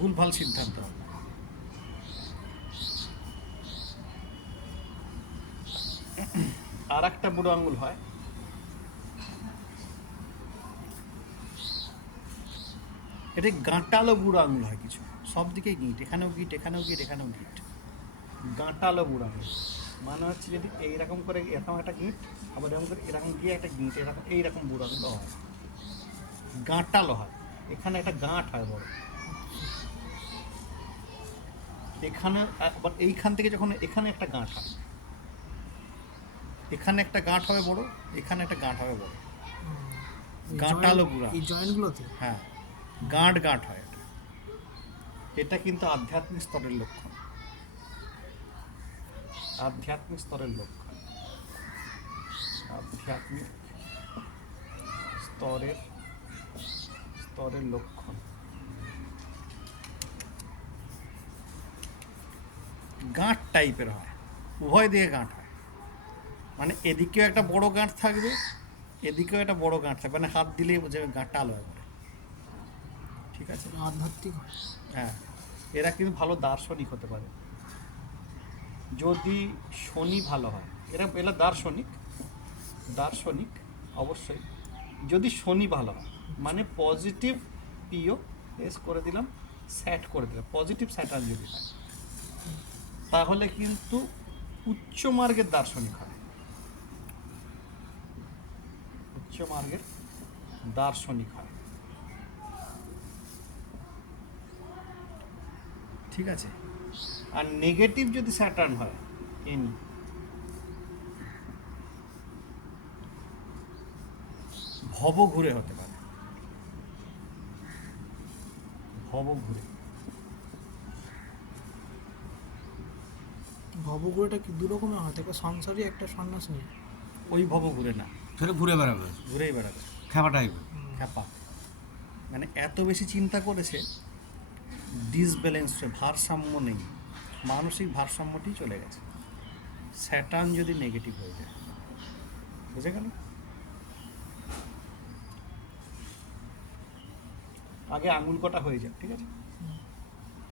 ভুলভাল সিদ্ধান্ত হবে। আর একটা বুড়ো আঙুল হয়, এটা গাঁটালো বুড়ো আঙুল হয় কিছু, সব দিকে গিঁট, এখানেও গিঁট, এখানেও গিঁট, এখানেও গিঁট, গাঁটালো বুড়ো আঙুল। মানে হচ্ছে যদি এইরকম করে এরকম একটা গিঁট, আবার এরকম করে এরকম গিয়ে একটা গিঁট, এরকম এইরকম বুড়ো আঙুল হয়, গাঁটালো হয়। এখানে একটা গাঁট হয় বড়, এখানে আবার এইখান থেকে যখন এখানে একটা গাঁট হয়, এখানে একটা গাঁট হবে বড়, এখানে একটা গাঁট হবে বড়, গাঁটালো বুড়া, এই জয়েন্টগুলোতে। হ্যাঁ, গাঁট গাঁট হয় এটা। এটা কিন্তু আধ্যাত্মিক স্তরের লক্ষণ, আধ্যাত্মিক স্তরের লক্ষণ, আধ্যাত্মিক স্তরের স্তরের লক্ষণ। গাঁট টাইপের হয়, উভয় দিকে গাঁট হয়, মানে এদিকেও একটা বড় গাঁট থাকবে, এদিকেও একটা বড় গাঁট থাকবে, মানে হাত দিলেই যে গাঁটটা আলো হয় করে। ঠিক আছে, আধ্যাত্মিক হয়। হ্যাঁ, এরা কিন্তু ভালো দার্শনিক হতে পারে যদি শনি ভালো হয়। এরা এরা দার্শনিক, দার্শনিক অবশ্যই যদি শনি ভালো হয়, মানে পজিটিভ পিও এস করে দিলাম, স্যাট করে দিলাম, পজিটিভ স্যাটার্ন যদি হয়, তাহলে কিন্তু উচ্চ মার্গের দার্শনিক হয়, উচ্চ মার্গের দার্শনিক হয়। ঠিক আছে, আর নেগেটিভ যদি স্যাটার্ন হয়, এনি, ভব ঘুরে হতে পারে, ভব ঘুরে। ভবঘুরেটা কি দু রকমের হয়, একটা সংসারী একটা সন্ন্যাসী। ওই ভব ঘুরে না, সেটা ঘুরে বেড়াবে, ঘুরেই বেড়াবে, খ্যাপা টাইপের। খ্যাপা, মানে এত বেশি চিন্তা করেছে, ডিসব্যালেন্স, ভারসাম্য নেই, মানসিক ভারসাম্যটি চলে গেছে, স্যাটার্ন যদি নেগেটিভ হয়ে যায়। বুঝে গেল? আগে আঙুল কটা হয়ে যায়, ঠিক আছে।